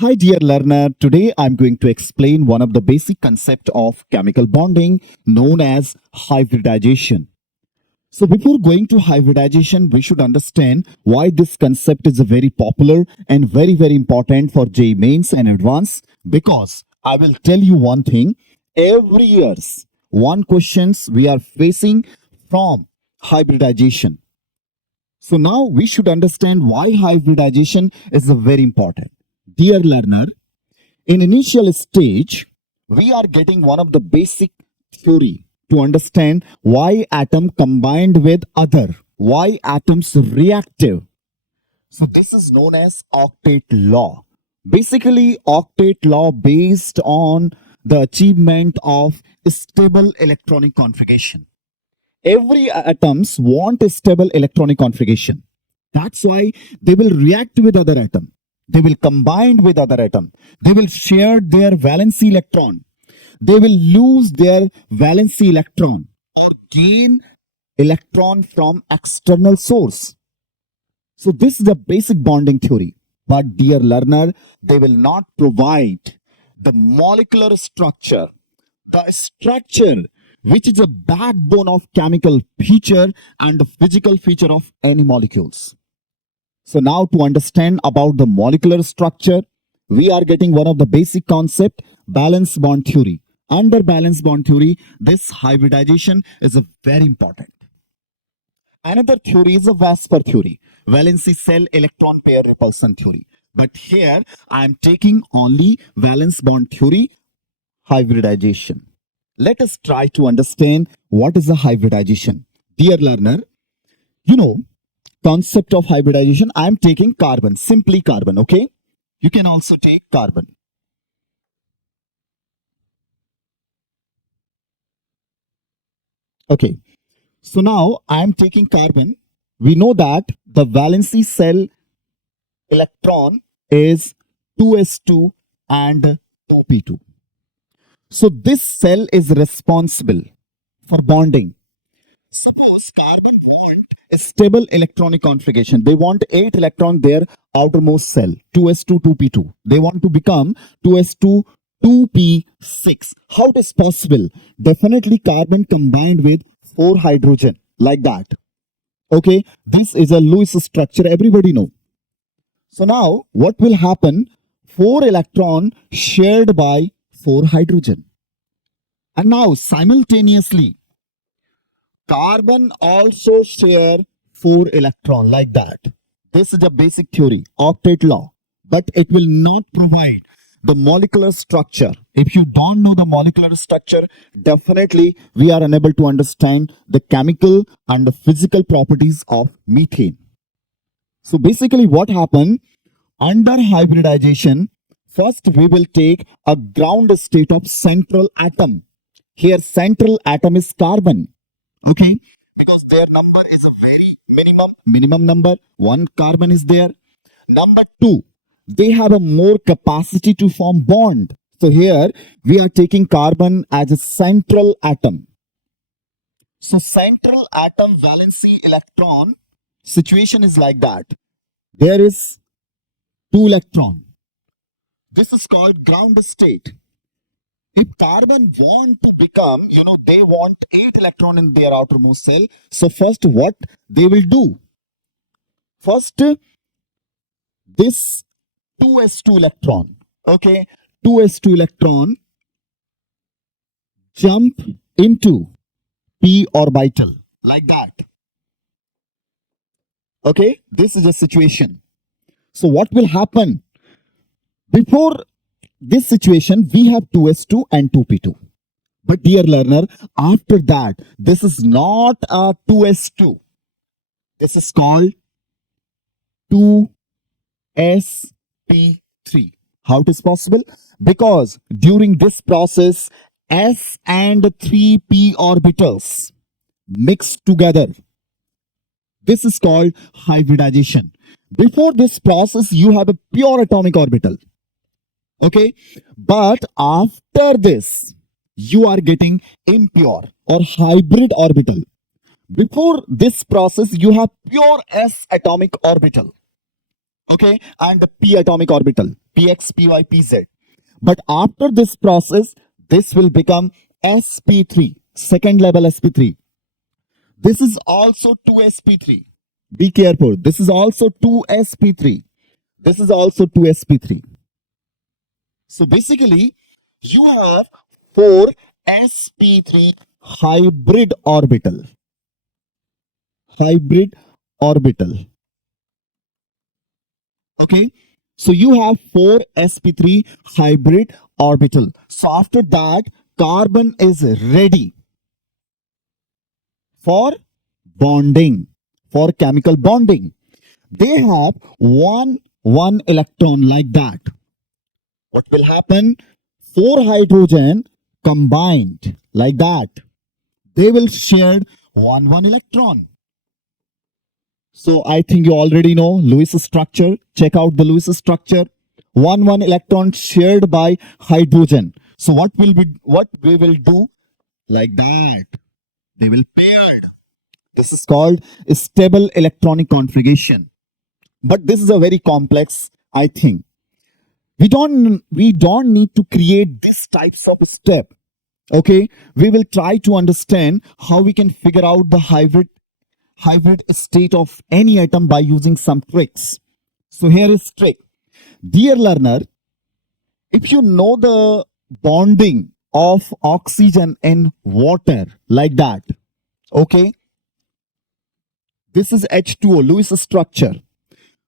Hi dear learner, today I'm going to explain one of the basic concepts of chemical bonding known as hybridization. So before going to hybridization, we should understand why this concept is very popular and very important for JEE Mains and Advanced, because I will tell you one thing, every year's one questions we are facing from hybridization. So now we should understand why hybridization is very important. Dear learner, in initial stage, we are getting one of the basic theory to understand why atom combined with other, why atoms reactive. So this is known as octet law. Basically, octet law based on the achievement of stable electronic configuration. Every atoms want a stable electronic configuration. That's why they will react with other atom. They will combine with other atom. They will share their valency electron. They will lose their valency electron or gain electron from external source. So this is the basic bonding theory. But dear learner, they will not provide the molecular structure, the structure which is a backbone of chemical feature and the physical feature of any molecules. So now to understand about the molecular structure, we are getting one of the basic concept, valence bond theory. Under valence bond theory, this hybridization is a very important. Another theory is a VASPER theory, valency cell electron pair repulsion theory. But here I am taking only valence bond theory, hybridization. Let us try to understand what is a hybridization. Dear learner, you know, concept of hybridization, I am taking carbon, simply carbon, okay? You can also take carbon. Okay, so now I am taking carbon. We know that the valency cell electron is 2s2 and 2p2. So this cell is responsible for bonding. Suppose carbon want a stable electronic configuration. They want 8 electron their outermost cell, 2s2, 2p2. They want to become 2s2, 2p6. How it is possible? Definitely carbon combined with 4 hydrogen, like that. Okay, this is a Lewis structure, everybody know. So now what will happen? 4 electron shared by 4 hydrogen. And now simultaneously, carbon also share 4 electron, like that. This is a basic theory, octet law, but it will not provide the molecular structure. If you don't know the molecular structure, definitely we are unable to understand the chemical and the physical properties of methane. So basically what happened under hybridization, first we will take a ground state of central atom. Here central atom is carbon. Okay, because their number is a very minimum number. 1 carbon is there. Number 2, they have a more capacity to form bond. So here we are taking carbon as a central atom. So central atom valency electron situation is like that. There is 2 electron. This is called ground state. If carbon want to become, they want 8 electron in their outermost cell. So first what they will do? First, this 2s2 electron, okay, 2s2 electron jump into p orbital, like that. Okay, this is a situation. So what will happen? Before this situation, we have 2s2 and 2p2. But dear learner, after that, this is not a 2s2. This is called 2sp3. How it is possible? Because during this process, s and 3p orbitals mix together. This is called hybridization. Before this process, you have a pure atomic orbital. Okay, but after this, you are getting impure or hybrid orbital. Before this process, you have pure s atomic orbital. Okay, and the p atomic orbital. px, py, pz. But after this process, this will become sp3, second level sp3. This is also 2sp3. Be careful. This is also 2sp3. This is also 2sp3. So basically, you have 4 sp3 hybrid orbital. Hybrid orbital. Okay. So you have 4 sp3 hybrid orbital. So after that, carbon is ready for bonding, for chemical bonding. They have one electron like that. What will happen? 4 hydrogen combined like that. They will share one electron. So I think you already know Lewis structure. Check out the Lewis structure. One electron shared by hydrogen. So what we will do? Like that. They will paired. This is called stable electronic configuration. But this is a very complex, I think. We don't need to create these types of step. Okay, we will try to understand how we can figure out the hybrid state of any atom by using some tricks. So here is trick. Dear learner, if you know the bonding of oxygen and water like that, okay, this is H2O, Lewis structure.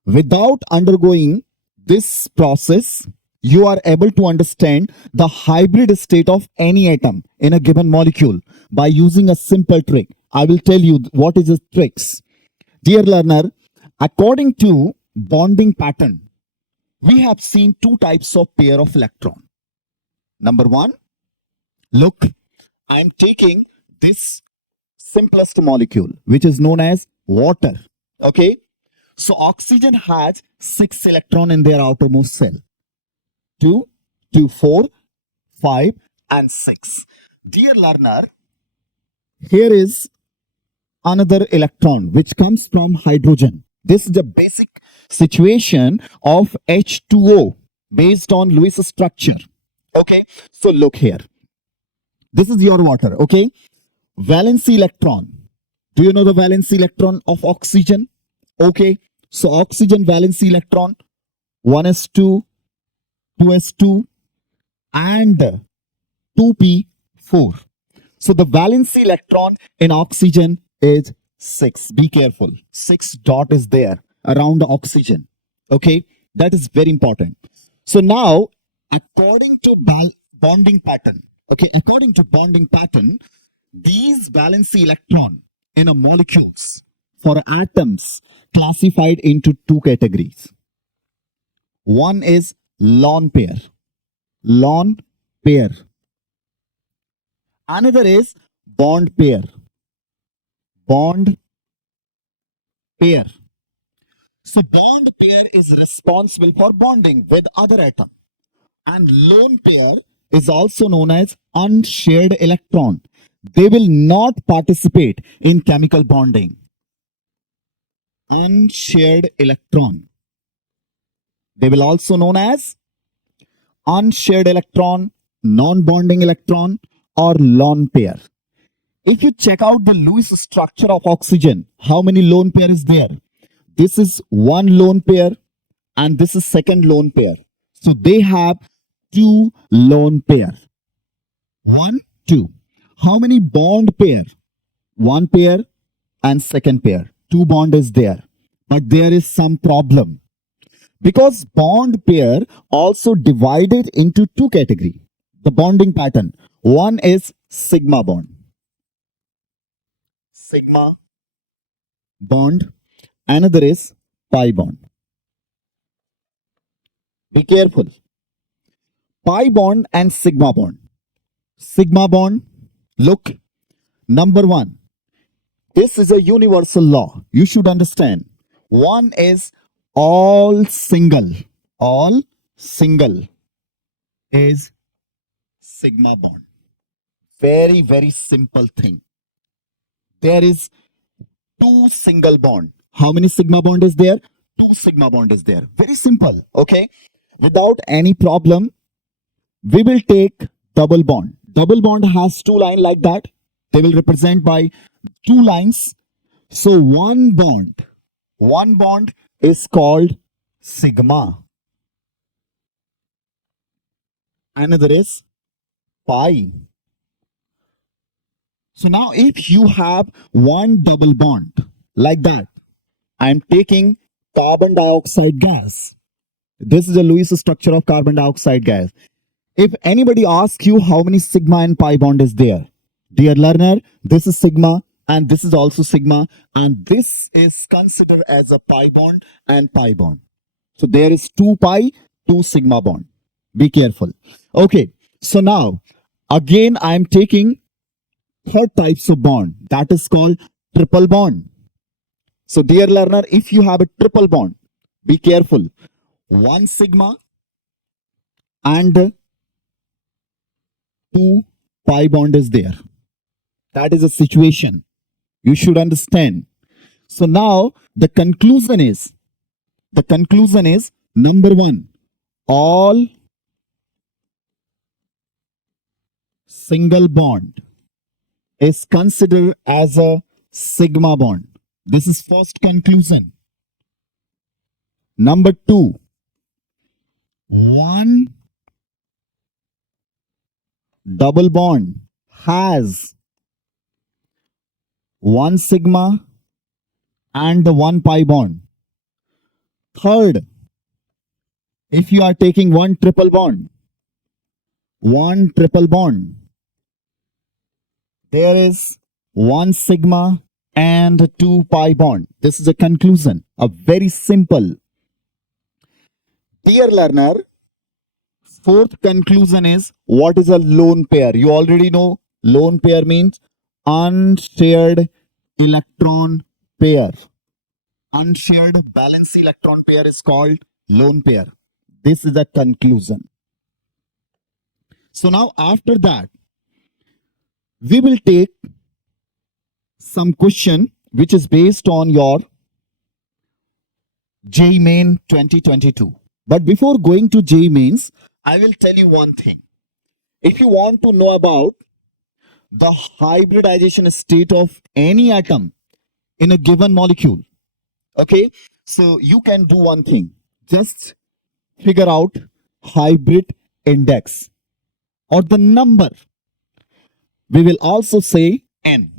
Without undergoing this process, you are able to understand the hybrid state of any atom in a given molecule by using a simple trick. I will tell you what is the tricks. Dear learner, according to bonding pattern, we have seen 2 types of pair of electron. Number 1, look, I am taking this simplest molecule, which is known as water. Okay. So oxygen has 6 electrons in their outermost cell. 2, 2, 4, 5, and 6. Dear learner, here is another electron which comes from hydrogen. This is the basic situation of H2O based on Lewis structure. Okay, so look here. This is your water. Okay, valence electron. Do you know the valence electron of oxygen? Okay, so oxygen valence electron 1s2, 2s2, and 2p4. So the valence electron in oxygen is 6. Be careful. 6 dot is there around the oxygen. Okay, that is very important. So now, according to bonding pattern, okay, according to bonding pattern, these valence electron in a molecules for atoms classified into 2 categories. One is lone pair. Lone pair. Another is bond pair. Bond pair. So bond pair is responsible for bonding with other atom. And lone pair is also known as unshared electron. They will not participate in chemical bonding. Unshared electron. They will also known as unshared electron, non-bonding electron, or lone pair. If you check out the Lewis structure of oxygen, how many lone pair is there? This is one lone pair and this is second lone pair. So they have 2 lone pair. 1, 2. How many bond pair? 1 pair and second pair. 2 bond is there. But there is some problem. Because bond pair also divided into 2 categories. The bonding pattern. One is sigma bond. Sigma bond. Another is pi bond. Be careful. Pi bond and sigma bond. Sigma bond, look, number 1. This is a universal law. You should understand. One is all single. All single is sigma bond. Very, very simple thing. There is 2 single bond. How many sigma bond is there? 2 sigma bond is there. Very simple. Okay. without any problem, we will take double bond. Double bond has two lines like that. They will represent by two lines. So one bond is called sigma. Another is pi. So now if you have one double bond like that, I am taking carbon dioxide gas. This is a Lewis structure of carbon dioxide gas. If anybody asks you how many sigma and pi bond is there, dear learner, this is sigma and this is also sigma, and this is considered as a pi bond and pi bond. So there is 2 pi, 2 sigma bond. Be careful. Okay, so now again I am taking third types of bond, that is called triple bond. So dear learner, if you have a triple bond, be careful. 1 sigma and 2 pi bond is there. That is a situation you should understand. So now the conclusion is number 1, all single bond is considered as a sigma bond. This is first conclusion. Number 2, one double bond has 1 sigma and 1 pi bond. Third, if you are taking one triple bond, there is 1 sigma and 2 pi bond. This is a conclusion, a very simple. Dear learner, fourth conclusion is, what is a lone pair? You already know lone pair means unshared electron pair. Unshared valence electron pair is called lone pair. This is a conclusion. So now after that, we will take some question which is based on your JEE Main 2022. But before going to JEE Mains, I will tell you one thing. If you want to know about the hybridization state of any atom in a given molecule, okay, so you can do one thing. Just figure out hybrid index or the number. We will also say N.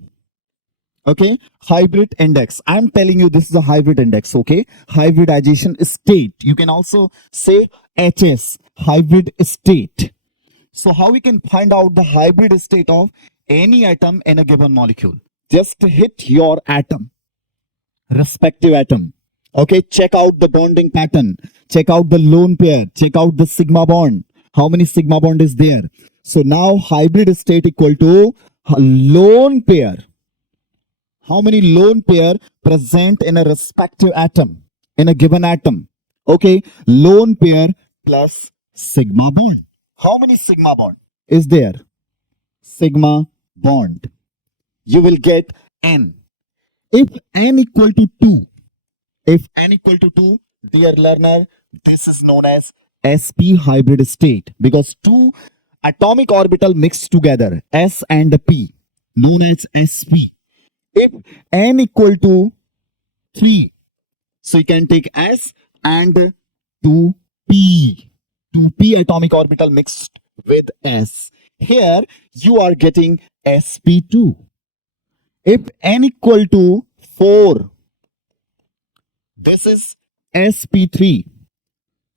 Okay, hybrid index. I'm telling you this is a hybrid index. Okay, hybridization state. You can also say HS, hybrid state. So how we can find out the hybrid state of any atom in a given molecule? Just hit your atom, respective atom. Okay, check out the bonding pattern, check out the lone pair, check out the sigma bond. How many sigma bond is there? So now hybrid state equal to lone pair. How many lone pair present in a respective atom, in a given atom? Okay, lone pair plus sigma bond. How many sigma bond is there? Sigma bond. You will get N. If N equal to 2, dear learner, this is known as sp hybrid state, because two atomic orbital mixed together, S and P, known as sp. If N equal to 3, so you can take S and 2p. 2p atomic orbital mixed with S. Here you are getting sp2. If N equal to 4, this is sp3.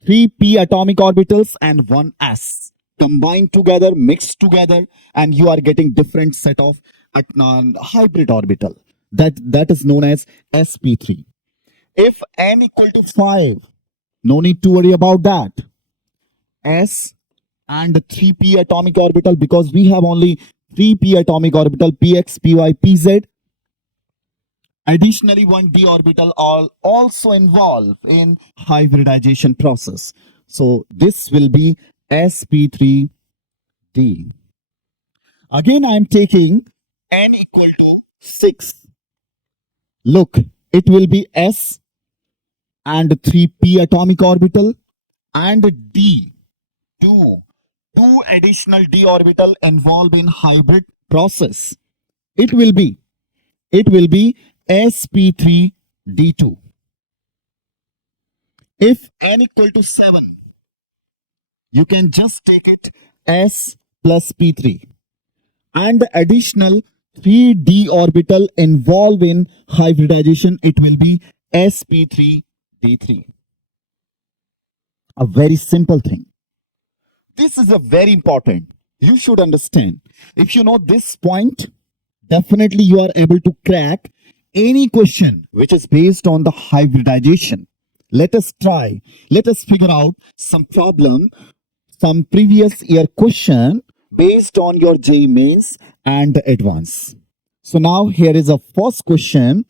3p atomic orbitals and 1 S combined together, mixed together, and you are getting different set of hybrid orbital. That is known as sp3. If N equal to 5, no need to worry about that. S and 3p atomic orbital, because we have only 3p atomic orbital, px, py, pz. Additionally, 1d orbital are also involved in hybridization process. So this will be sp³d. Again, I am taking N equal to 6. Look, it will be S and 3p atomic orbital and D, two additional d orbital involved in hybrid process, it will be sp³d². If n equal to 7, you can just take it s plus p3, and the additional 3d orbital involved in hybridization, it will be sp³d². A very simple thing. This is a very important. You should understand. If you know this point, definitely you are able to crack any question which is based on the hybridization. Let us try. Let us figure out some problem, some previous year question based on your JEE Mains and advance. So now here is a first question.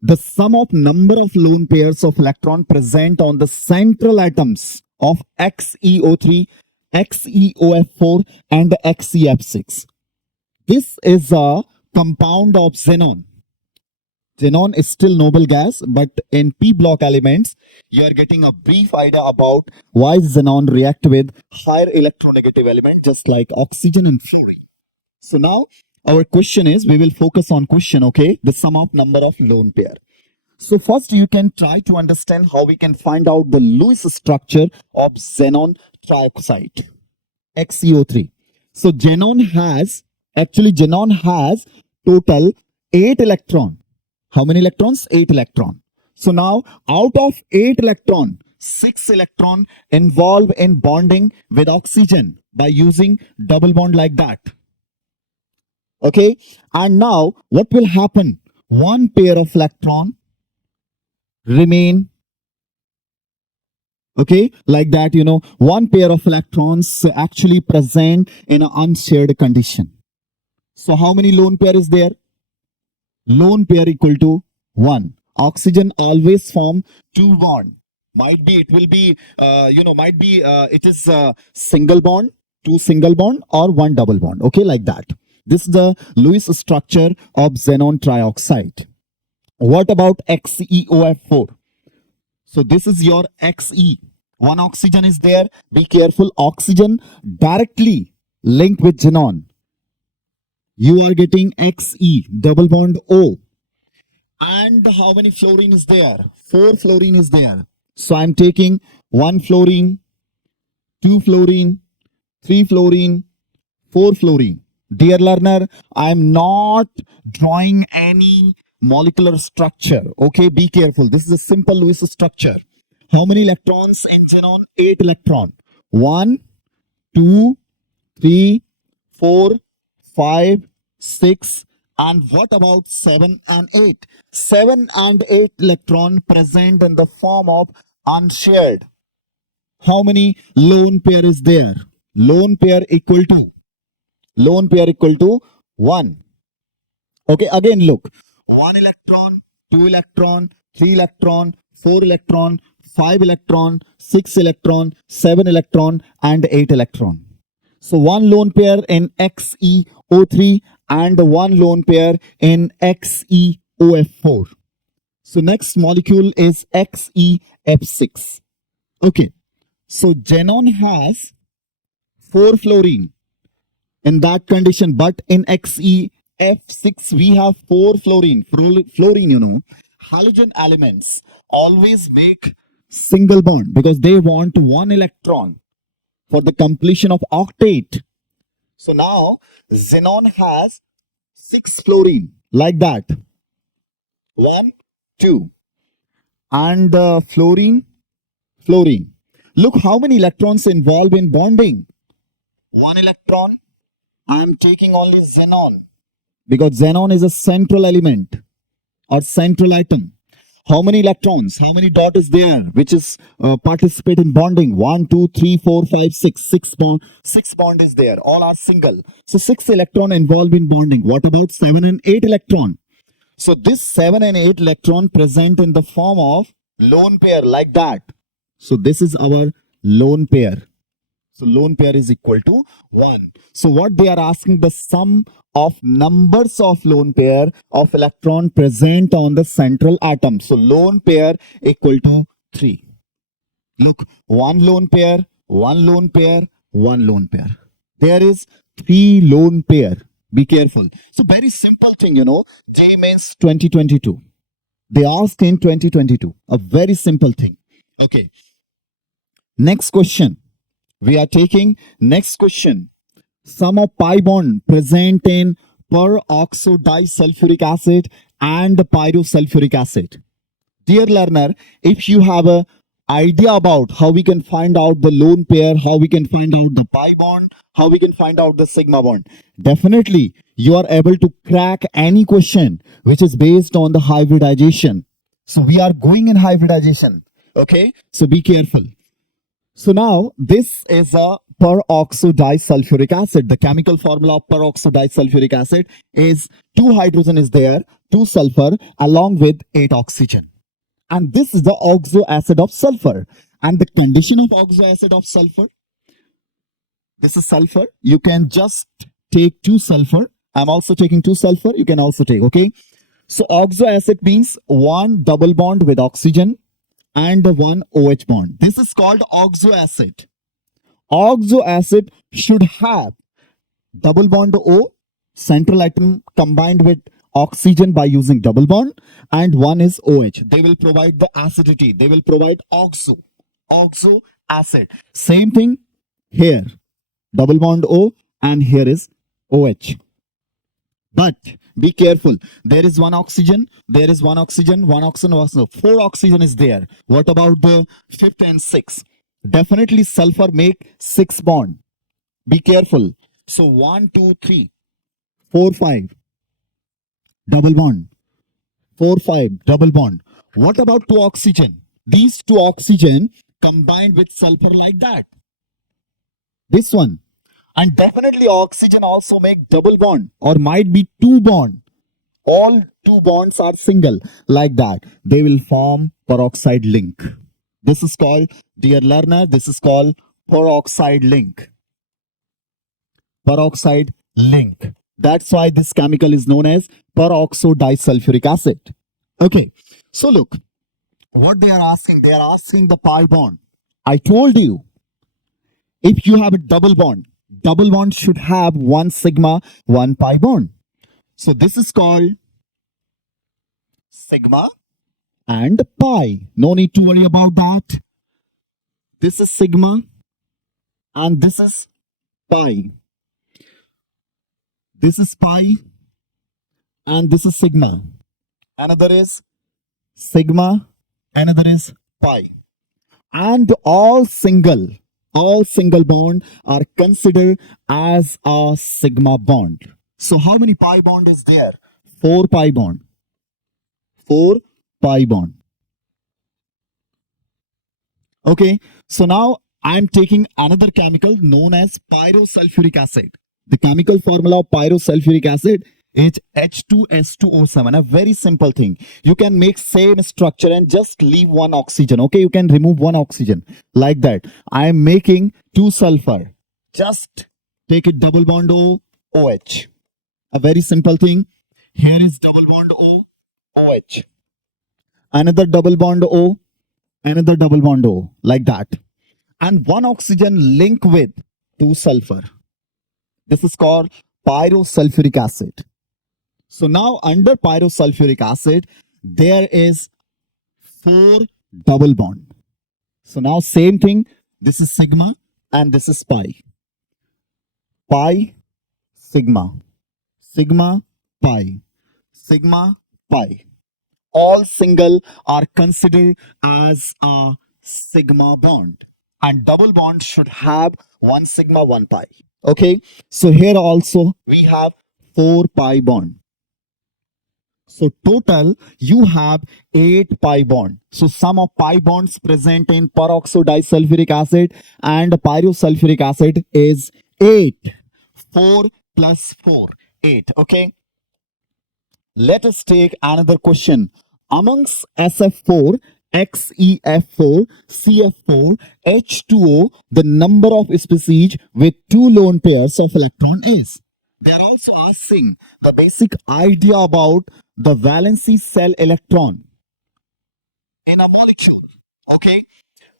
The sum of number of lone pairs of electron present on the central atoms of XeO3, XeOF4 and XeF6. This is a compound of xenon. Xenon is still noble gas, but in p block elements, you are getting a brief idea about why xenon react with higher electronegative element just like oxygen and fluorine. So now our question is, we will focus on question, okay, the sum of number of lone pair. So first you can try to understand how we can find out the Lewis structure of xenon trioxide, XeO3. So xenon has total 8 electron. How many electrons? 8 electron. So now out of 8 electron, 6 electron involved in bonding with oxygen by using double bond like that. Okay, and now what will happen? One pair of electron remain, okay, like that, one pair of electrons actually present in an unshared condition. So how many lone pair is there? Lone pair equal to 1. Oxygen always form 2 bond. Might be it will be it is single bond, 2 single bond or 1 double bond, okay, like that. This is the Lewis structure of xenon trioxide. What about XeOF4? So this is your Xe. One oxygen is there. Be careful. Oxygen directly linked with xenon. You are getting Xe, double bond O. And how many fluorine is there? 4 fluorine is there. So I'm taking 1 fluorine, 2 fluorine, 3 fluorine, 4 fluorine. Dear learner, I'm not drawing any molecular structure. Okay, be careful. This is a simple Lewis structure. How many electrons in xenon? 8 electron. 1, 2, 3, 4, 5, 6. And what about 7 and 8? 7 and 8 electron present in the form of unshared. How many lone pair is there? Lone pair equal to 1. Okay, again look. 1 electron, 2 electron, 3 electron, 4 electron, 5 electron, 6 electron, 7 electron and 8 electron. So 1 lone pair in XeO3 and 1 lone pair in XeOF4. So next molecule is XeF6. Okay, so xenon has 4 fluorine in that condition, but in XeF6 we have 4 fluorine. Fluorine, halogen elements always make single bond because they want 1 electron for the completion of octet. So now xenon has 6 fluorine like that. 1, 2. And fluorine. Look how many electrons involved in bonding. 1 electron. I am taking only xenon because xenon is a central element or central atom. How many electrons? How many dot is there which is participate in bonding? 1, 2, 3, 4, 5, 6. 6 bond is there. All are single. So 6 electron involved in bonding. What about 7 and 8 electron? So this 7 and 8 electron present in the form of lone pair like that. So this is our lone pair. So lone pair is equal to 1. So what they are asking, the sum of numbers of lone pair of electron present on the central atom. So lone pair equal to 3. Look, one lone pair, one lone pair, one lone pair. There is three lone pair. Be careful. So very simple thing, JEE Mains 2022. They asked in 2022. A very simple thing. Okay. Next question. We are taking next question. Sum of pi bond present in peroxo disulfuric acid and pyrosulfuric acid. Dear learner, if you have a idea about how we can find out the lone pair, how we can find out the pi bond, how we can find out the sigma bond, definitely you are able to crack any question which is based on the hybridization. So we are going in hybridization. Okay, so be careful. So now this is a peroxo disulfuric acid. The chemical formula of peroxo disulfuric acid is 2 hydrogen is there, 2 sulfur along with 8 oxygen. And this is the oxo acid of sulfur. And the condition of oxo acid of sulfur, this is sulfur. You can just take 2 sulfur. I'm also taking 2 sulfur. You can also take, okay? So oxo acid means 1 double bond with oxygen and 1 OH bond. This is called oxo acid. Oxo acid should have double bond O, central atom combined with oxygen by using double bond, and one is OH. They will provide the acidity. They will provide oxo acid. Same thing here. Double bond O and here is OH. But be careful. There is one oxygen. There is one oxygen. One oxygen. 4 oxygen is there. What about the 5th and 6th? Definitely sulfur make 6 bond. Be careful. So 1, 2, 3, 4, 5. Double bond. 4, 5. Double bond. What about 2 oxygen? These 2 oxygen combined with sulfur like that. This one. And definitely oxygen also make double bond or might be 2 bond. All 2 bonds are single like that. They will form peroxide link. This is called, dear learner, this is called peroxide link. Peroxide link. That's why this chemical is known as peroxo disulfuric acid. Okay. So look, what they are asking the pi bond. I told you, if you have a double bond should have 1 sigma, 1 pi bond. So this is called sigma and pi. No need to worry about that. This is sigma and this is pi. This is pi and this is sigma. Another is sigma, another is pi. And all single bond are considered as a sigma bond. So how many pi bond is there? 4 pi bond. 4 pi bond. Okay, so now I'm taking another chemical known as pyrosulfuric acid. The chemical formula of pyrosulfuric acid is H2S2O7. A very simple thing. You can make same structure and just leave 1 oxygen. Okay, you can remove 1 oxygen like that. I am making 2 sulfur. Just take it double bond O, OH. A very simple thing. Here is double bond O, OH. Another double bond O, another double bond O, like that. And 1 oxygen link with 2 sulfur. This is called pyrosulfuric acid. So now under pyrosulfuric acid, there is 4 double bond. So now same thing, this is sigma and this is pi. Pi, sigma, sigma, pi, sigma, pi. All single are considered as a sigma bond. And double bond should have 1 sigma, 1 pi. Okay, so here also we have 4 pi bond. So total you have 8 pi bond. So sum of pi bonds present in peroxo disulfuric acid and pyrosulfuric acid is 8. 4 plus 4, 8. Okay. Let us take another question. Amongst SF4, XeF4, CF4, H2O, the number of species with 2 lone pairs of electron is. They are also asking the basic idea about the valency cell electron in a molecule. Okay.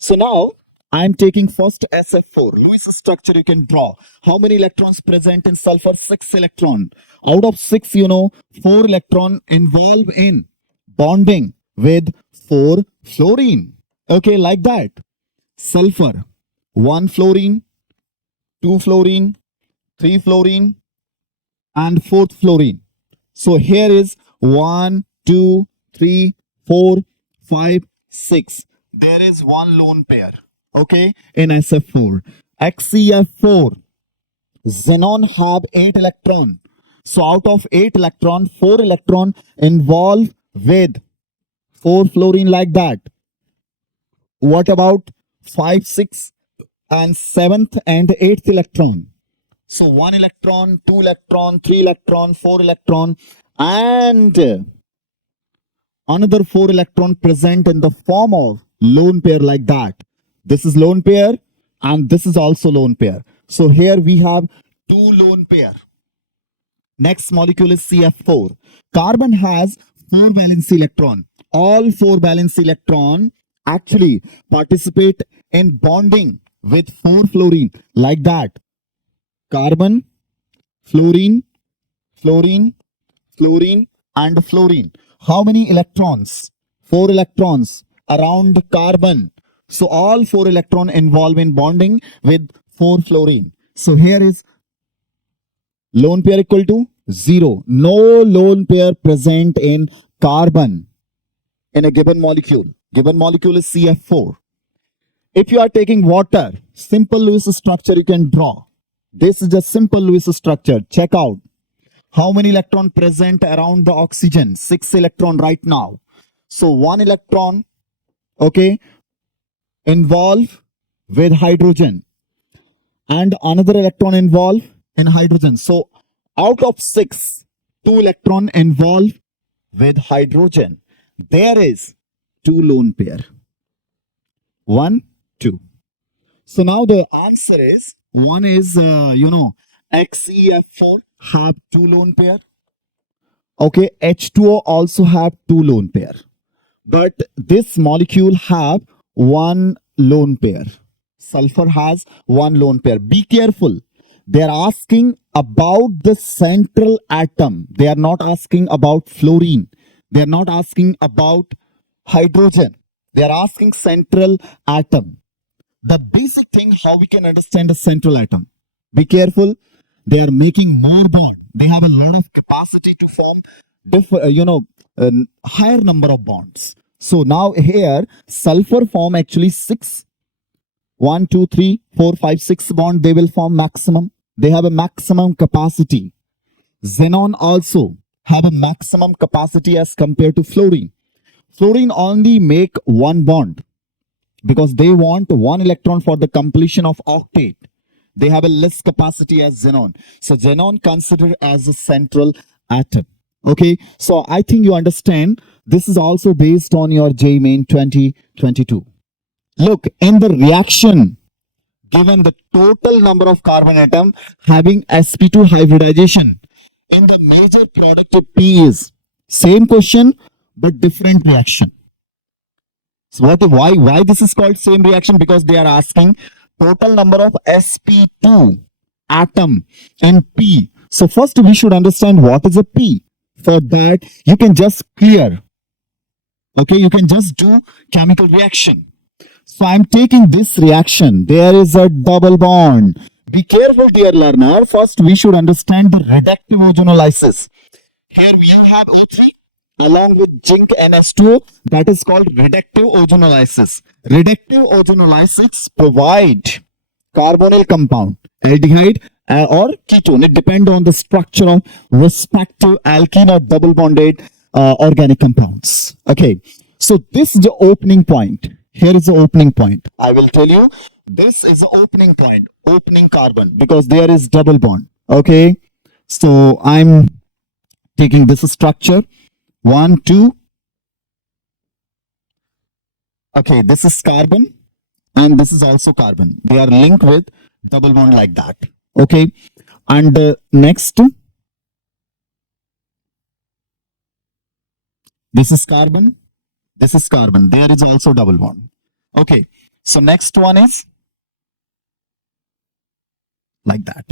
So now I'm taking first SF4. Lewis structure you can draw. How many electrons present in sulfur? 6 electron. Out of 6, 4 electron involved in bonding with 4 fluorine. Okay, like that. Sulfur, 1 fluorine, 2 fluorine, 3 fluorine, and 4th fluorine. So here is 1, 2, 3, 4, 5, 6. There is one lone pair. Okay, in SF4. XCF4. Xenon have 8 electron. So out of 8 electron, 4 electron involved with 4 fluorine like that. What about 5, 6 and 7th and 8th electron? So 1 electron, 2 electron, 3 electron, 4 electron, and another 4 electron present in the form of lone pair like that. This is lone pair and this is also lone pair. So here we have 2 lone pair. Next molecule is CF4. Carbon has 4 valence electron. All 4 valence electron actually participate in bonding with 4 fluorine like that. Carbon, fluorine, fluorine, fluorine, and fluorine. How many electrons? 4 electrons around carbon. So all 4 electron involved in bonding with 4 fluorine. So here is lone pair equal to 0. No lone pair present in carbon in a given molecule. Given molecule is CF4. If you are taking water, simple Lewis structure you can draw. This is a simple Lewis structure. Check out. How many electron present around the oxygen? 6 electron right now. So 1 electron, okay, involved with hydrogen and another electron involved in hydrogen. So out of 6, 2 electron involved with hydrogen. There is 2 lone pair. 1, 2. So now the answer is, one is, XEF4 have 2 lone pair. Okay, H2O also have 2 lone pair. But this molecule have 1 lone pair. Sulfur has 1 lone pair. Be careful. They are asking about the central atom. They are not asking about fluorine. They are not asking about hydrogen. They are asking central atom. The basic thing how we can understand a central atom. Be careful. They are making more bond. They have a lot of capacity to form a higher number of bonds. So now here sulfur form actually 6. 1, 2, 3, 4, 5, 6 bond. They will form maximum. They have a maximum capacity. Xenon also have a maximum capacity as compared to fluorine. Fluorine only make 1 bond because they want 1 electron for the completion of octet. They have a less capacity as xenon. So xenon considered as a central atom. Okay, so I think you understand. This is also based on your JEE Main 2022. Look, in the reaction, given the total number of carbon atom having sp2 hybridization, in the major product of P is same question but different reaction. So why this is called same reaction? Because they are asking total number of sp2 atom in P. So first we should understand what is a P. For that you can just clear. Okay, you can just do chemical reaction. So I'm taking this reaction. There is a double bond. Be careful, dear learner. First we should understand the reductive ozonolysis. Here you have O3 along with zinc and H2O. That is called reductive ozonolysis. Reductive ozonolysis provide carbonyl compound, aldehyde or ketone. It depends on the structure of respective alkene or double bonded organic compounds. Okay, so this is the opening point. Here is the opening point. I will tell you, this is the opening point, opening carbon, because there is double bond. Okay, so I'm taking this structure. 1, 2. Okay, this is carbon and this is also carbon. They are linked with double bond like that. Okay, and next, this is carbon. This is carbon. There is also double bond. Okay, So next one is like that.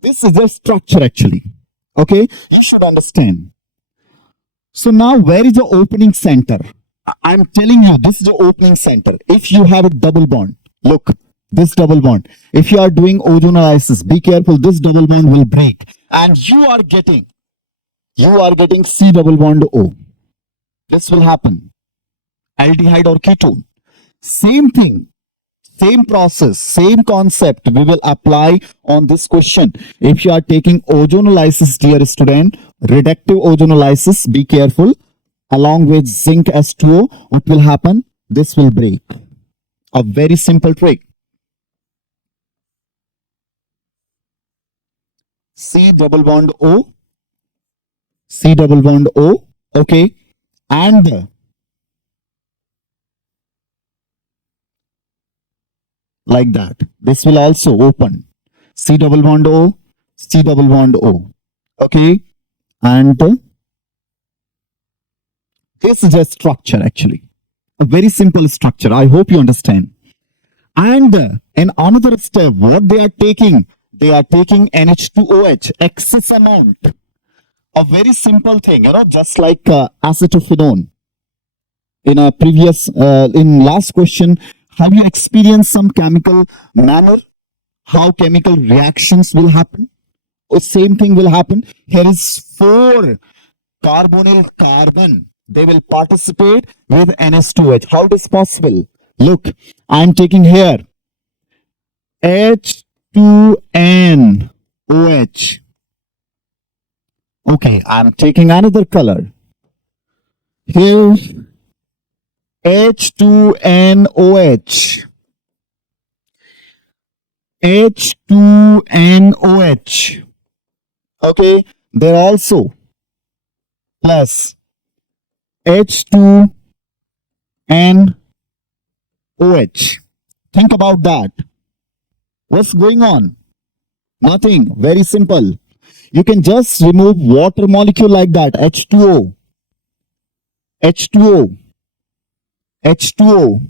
This is the structure actually. Okay, you should understand. So now where is the opening center? I'm telling you, this is the opening center. If you have a double bond, look, this double bond. If you are doing ozonolysis, be careful, this double bond will break. And you are getting C double bond O. This will happen. Aldehyde or ketone. Same thing, same process, same concept we will apply on this question. If you are taking ozonolysis, dear student, reductive ozonolysis, be careful. Along with zinc S2O, what will happen? This will break. A very simple trick. C double bond O, C double bond O, okay, and like that. This will also open. C double bond O, C double bond O, okay, and this is a structure actually. A very simple structure. I hope you understand. And in another step, what they are taking NH2OH, excess amount. A very simple thing, just like acetophenone. In a previous, in last question, have you experienced some chemical manner? How chemical reactions will happen? The same thing will happen. Here is 4 carbonyl carbon. They will participate with NH2OH. How it is possible? Look, I am taking here H2NOH. Okay, I am taking another color. Here, H2NOH. H2NOH. Okay, there also plus H2NOH. Think about that. What's going on? Nothing. Very simple. You can just remove water molecule like that. H2O. H2O. H2O.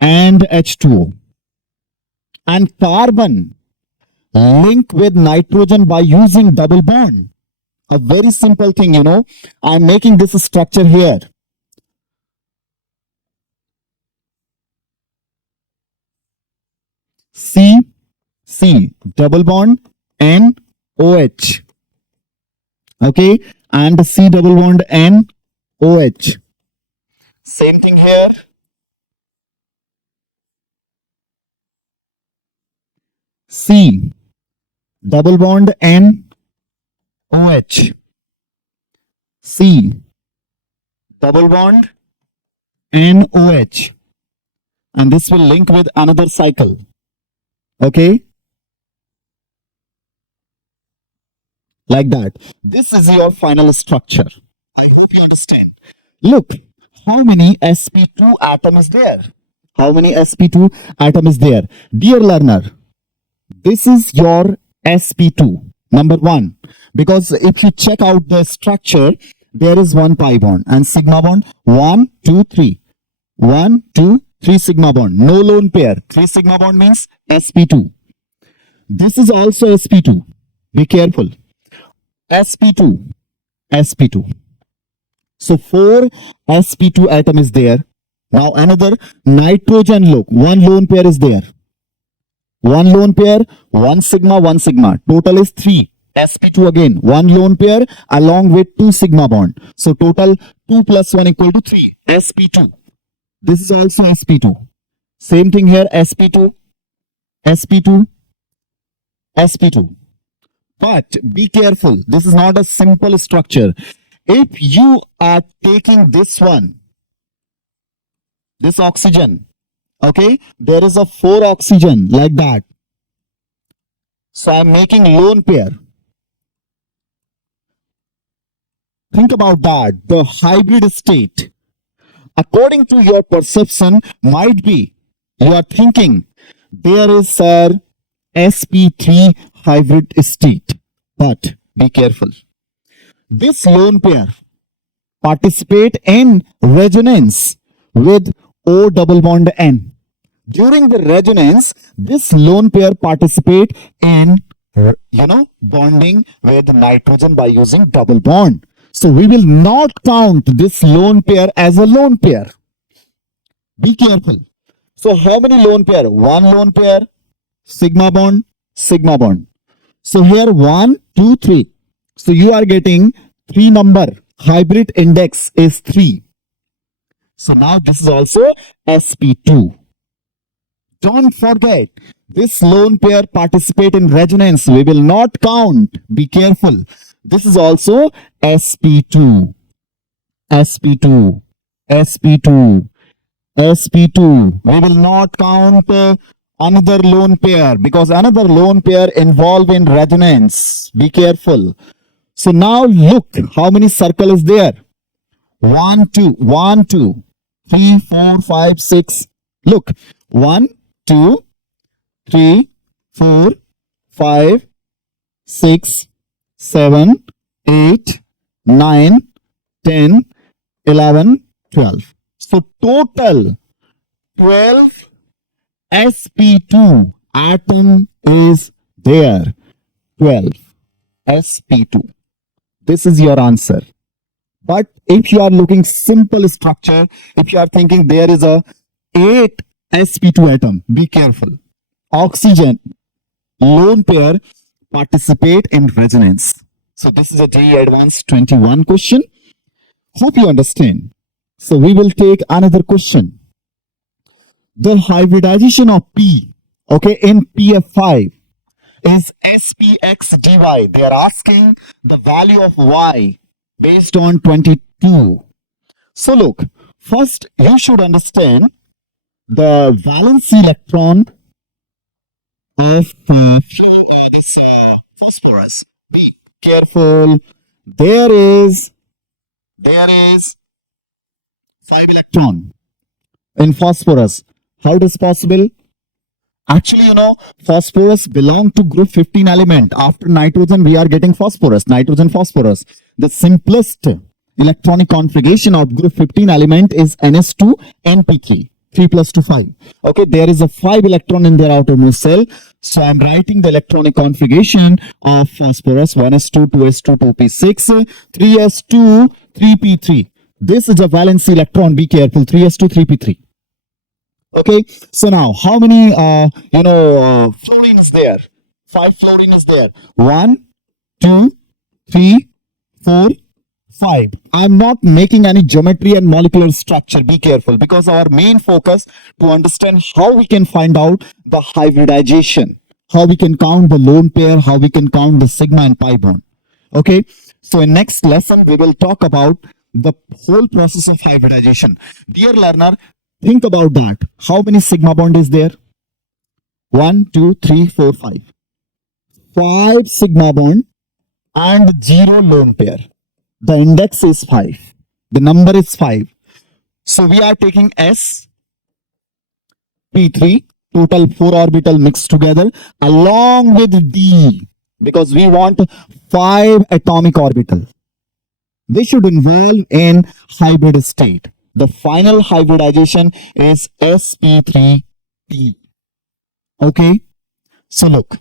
And H2O. And carbon link with nitrogen by using double bond. A very simple thing, I'm making this structure here. C double bond N OH. Okay, and C double bond N OH. Same thing here. C double bond N OH. C double bond NOH. And this will link with another cycle. Okay? Like that. This is your final structure. I hope you understand. Look, how many sp2 atom is there? How many sp2 atom is there? Dear learner, this is your sp2, number 1. Because if you check out the structure, there is 1 pi bond and sigma bond 1, 2, 3. 1, 2, 3 sigma bond. No lone pair. 3 sigma bond means sp2. This is also sp2. Be careful. sp2. sp2. So 4 sp2 atom is there. Now another nitrogen, look, 1 lone pair is there. 1 lone pair, 1 sigma, 1 sigma. Total is 3. sp2 again, 1 lone pair along with 2 sigma bond. So total 2 plus 1 equal to 3. sp2. This is also sp2. Same thing here, sp2, sp2, sp2. But be careful, this is not a simple structure. If you are taking this one, this oxygen, okay, there is a 4 oxygen like that. So I am making lone pair. Think about that. The hybrid state, according to your perception, might be you are thinking there is sp3 hybrid state. But be careful. This lone pair participate in resonance with O double bond N. During the resonance, this lone pair participate in, bonding with nitrogen by using double bond. So we will not count this lone pair as a lone pair. Be careful. So how many lone pair? One lone pair, sigma bond, sigma bond. So here 1, 2, 3. So you are getting 3 number. Hybrid index is 3. So now this is also sp2. Don't forget, this lone pair participate in resonance. We will not count. Be careful. This is also sp2. sp2. sp2. sp2. We will not count another lone pair because another lone pair involved in resonance. Be careful. So now look how many circle is there. 1, 2, 1, 2, 3, 4, 5, 6. Look, 1, 2, 3, 4, 5, 6, 7, 8, 9, 10, 11, 12. So total 12 sp2 atom is there. 12 sp2. This is your answer. But if you are looking simple structure, if you are thinking there is a 8 sp2 atom, be careful. Oxygen lone pair participate in resonance. So this is a JEE Advanced 21 question. Hope you understand. So we will take another question. The hybridization of P, in PF5 is sp³d². They are asking the value of Y based on 22. So look, first you should understand the valence electron of this phosphorus. Be careful. There is 5 electron in phosphorus. How it is possible? Actually, phosphorus belong to group 15 element. After nitrogen, we are getting phosphorus, nitrogen phosphorus. The simplest electronic configuration of group 15 element is ns2 np3. 3 plus 2, 5. Okay, there is a 5 electron in their outermost cell. So I'm writing the electronic configuration of phosphorus 1s2, 2s2, 2p6, 3s2, 3p3. This is a valence electron. Be careful. 3s2, 3p3. Okay, so now how many fluorine is there? 5 fluorine is there. 1, 2, 3, 4, 5. I'm not making any geometry and molecular structure. Be careful because our main focus to understand how we can find out the hybridization, how we can count the lone pair, how we can count the sigma and pi bond. Okay, so in next lesson we will talk about the whole process of hybridization. Dear learner, think about that. How many sigma bond is there? 1, 2, 3, 4, 5. 5 sigma bond and 0 lone pair. The index is 5. The number is 5. So we are taking sp3, total 4 orbital mixed together along with d because we want 5 atomic orbital. They should involve in hybrid state. The final hybridization is sp³d. Okay. So look,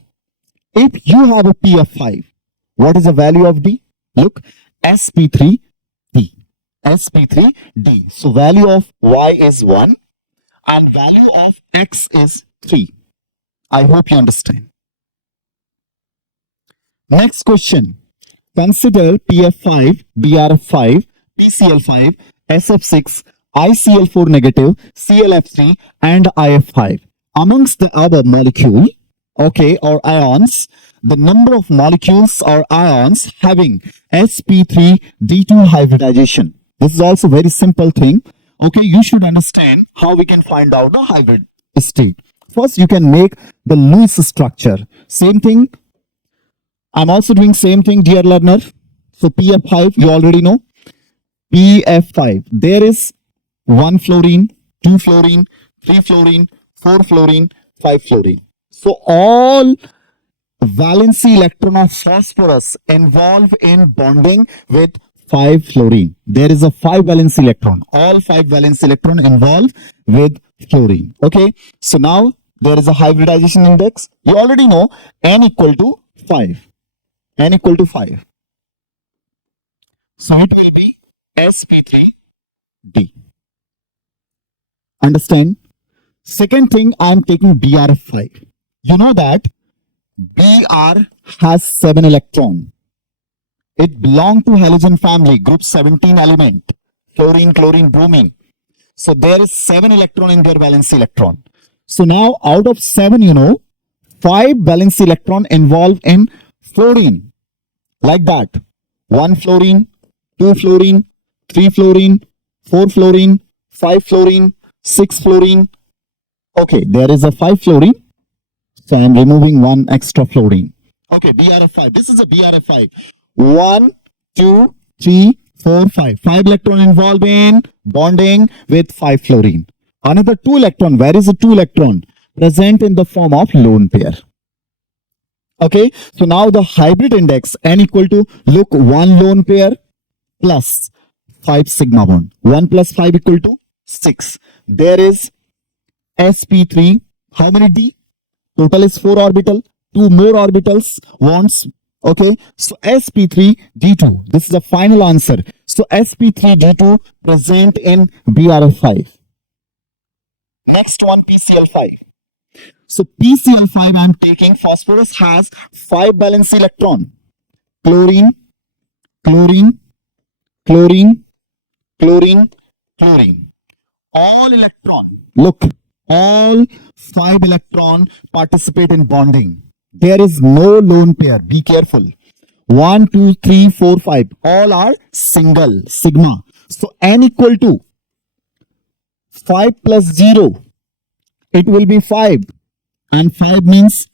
if you have a P of 5, what is the value of d? Look, sp³d. sp³d. So value of y is 1 and value of x is 3. I hope you understand. Next question. Consider PF5, BRF5, PCl5, SF6, ICl4 negative, ClF3 and IF5. Amongst the other molecule, or ions, the number of molecules or ions having sp³d² hybridization. This is also very simple thing. Okay, you should understand how we can find out the hybrid state. First, you can make the Lewis structure. Same thing. I'm also doing same thing, dear learner. So PF5, you already know. PF5, there is 1 fluorine, 2 fluorine, 3 fluorine, 4 fluorine, 5 fluorine. So all valency electron of phosphorus involve in bonding with 5 fluorine. There is a 5 valence electron. All 5 valence electron involved with fluorine. Okay, so now there is a hybridization index. You already know n equal to 5. N equal to 5. So it will be sp³d. Understand? Second thing, I am taking Br5. You know that Br has 7 electrons. It belongs to halogen family, group 17 element, fluorine, chlorine, bromine. So there is 7 electron in their valence electron. So now out of 7, 5 valence electron involved in fluorine. Like that. 1 fluorine, 2 fluorine, 3 fluorine, 4 fluorine, 5 fluorine, 6 fluorine. Okay, there is a 5 fluorine. So I am removing 1 extra fluorine. Okay, Br5. This is a Br5. 1, 2, 3, 4, 5. 5 electron involved in bonding with 5 fluorine. Another 2 electron. Where is the 2 electron? Present in the form of lone pair. Okay, so now the hybrid index n equal to, look, 1 lone pair plus 5 sigma bond. 1 plus 5 equal to 6. There is sp3. How many d? Total is 4 orbital. 2 more orbitals wants. Okay, so sp3d². This is the final answer. So sp3d² present in Br5. Next one, PCl5. So PCl5 I am taking. Phosphorus has 5 valence electron. Chlorine, chlorine, chlorine, chlorine, chlorine. All electron. Look, all 5 electron participate in bonding. There is no lone pair. Be careful. 1, 2, 3, 4, 5. All are single, sigma. So n equal to 5 plus 0. It will be 5. And 5 means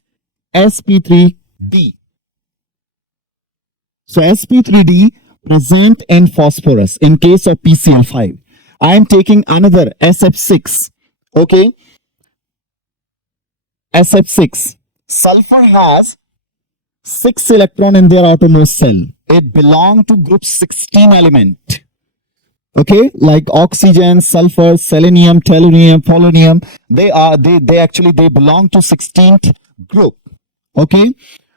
sp3d. So sp3d present in phosphorus in case of PCl5. I am taking another SF6. Okay. SF6. Sulfur has 6 electron in their outermost shell. It belongs to group 16 element. Okay, like oxygen, sulfur, selenium, tellurium, polonium. They belong to 16th group. Okay,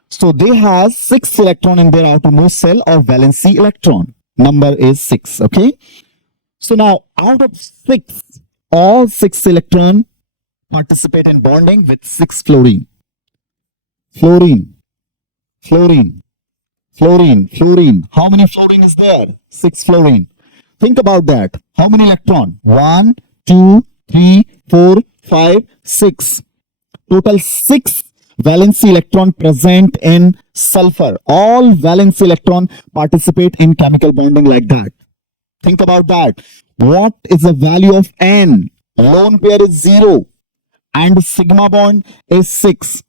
so they have 6 electron in their outermost shell or valency electron. Number is 6. Okay, so now out of 6, all 6 electron participate in bonding with 6 fluorine. Fluorine, fluorine, fluorine, fluorine. How many fluorine is there? 6 fluorine. Think about that. How many electron? 1, 2, 3, 4, 5, 6. Total 6 valence electron present in sulfur. All valence electron participate in chemical bonding like that. Think about that. What is the value of n? Lone pair is 0 and sigma bond is 6.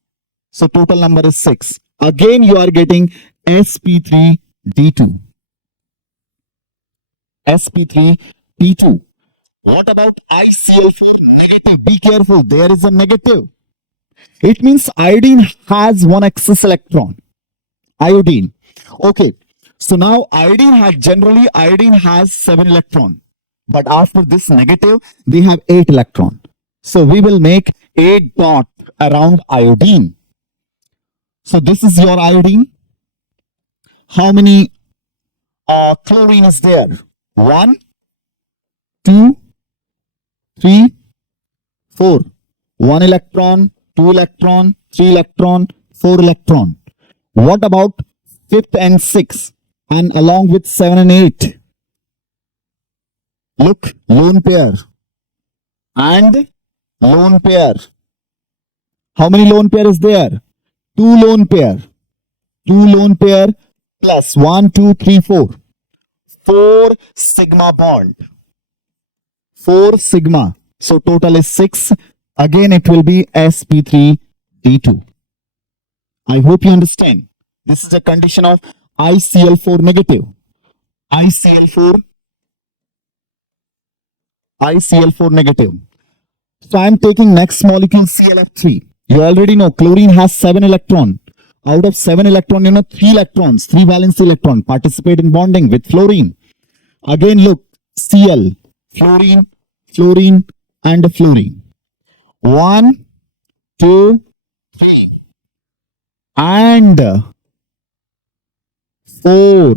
So total number is 6. Again you are getting sp3d². sp3d². What about ICl4 negative? Be careful, there is a negative. It means iodine has 1 excess electron. Iodine. Okay. So now iodine has 7 electron. But after this negative, they have 8 electron. So we will make 8 dot around iodine. So this is your iodine. How many chlorine is there? 1, 2, 3, 4. 1 electron, 2 electron, 3 electron, 4 electron. What about 5th and 6th? And along with 7 and 8. Look, lone pair and lone pair. How many lone pair is there? 2 lone pair. 2 lone pair plus 1, 2, 3, 4. 4 sigma bond. 4 sigma. So total is 6. Again it will be sp3d². I hope you understand. This is a condition of ICl4 negative. ICl4 negative. So I am taking next molecule ClF3. You already know chlorine has 7 electron. Out of 7 electron, 3 electrons, 3 valence electron participate in bonding with fluorine. Again look, Cl, fluorine, fluorine and fluorine. 1, 2, 3. And 4,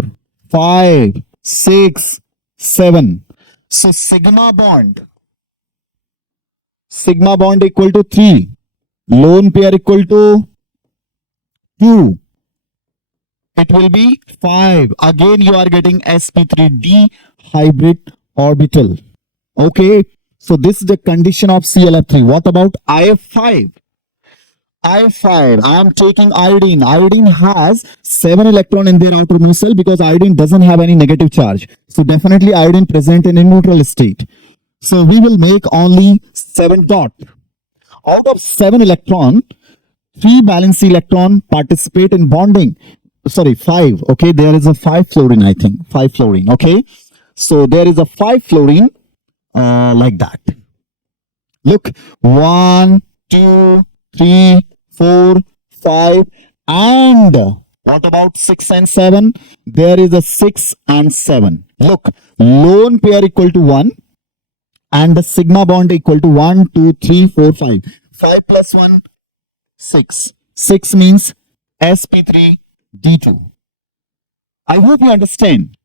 5, 6, 7. So sigma bond equal to 3. Lone pair equal to 2. It will be 5. Again, you are getting sp³d hybrid orbital. Okay. So this is the condition of ClF3. What about IF5? I5, I am taking iodine. Iodine has 7 electron in their outermost shell because iodine doesn't have any negative charge. So definitely iodine present in a neutral state. So we will make only 7 dot. Out of 7 electron, 3 valence electron participate in bonding. Sorry, 5. Okay, there is a 5 fluorine, I think. 5 fluorine. Okay, so there is a 5 fluorine like that. Look, 1, 2, 3, 4, 5, and what about 6 and 7? There is a 6 and 7. Look, lone pair equal to 1 and the sigma bond equal to 1, 2, 3, 4, 5. 5 plus 1, 6. 6 means sp³d². I hope you understand.